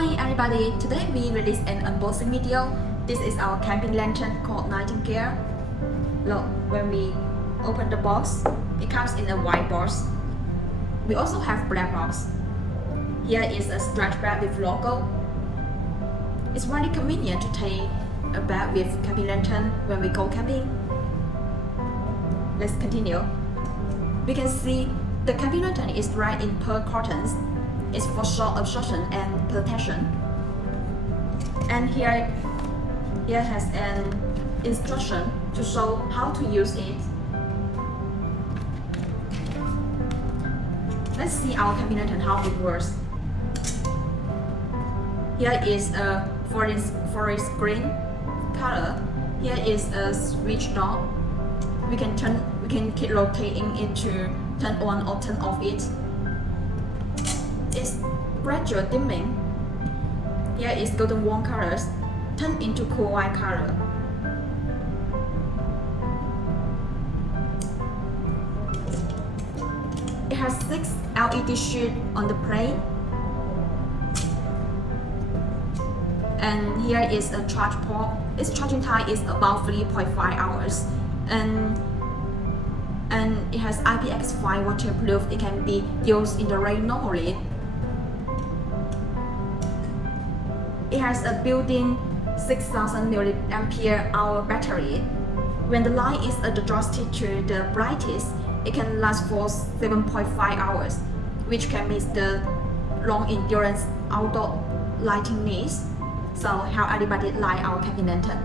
Hi everybody, today we released an unboxing video. This is our camping lantern called Nightingale. Look, when we open the box, it comes in a white box. We also have black box. Here is a stretch bag with logo. It's very convenient to take a bag with camping lantern when we go camping. Let's continue. We can see the camping lantern is wrapped in pearl cottons. It's for shock absorption and protection. And here has an instruction to show how to use it. Let's see our camping lantern, how it works. Here is a forest green color. Here is a switch knob. We can keep rotating it to turn on or turn off it. It's gradual dimming. Here is golden warm colors, turn into cool white color. It has 6 LED sheets on the plate. And here is a charge port. Its charging time is about 3.5 hours. And it has IPX5 waterproof. It can be used in the rain normally. It has a built-in 6000 mAh battery. When the light is adjusted to the brightest, it can last for 7.5 hours, which can meet the long endurance outdoor lighting needs. So how everybody like our camping lantern?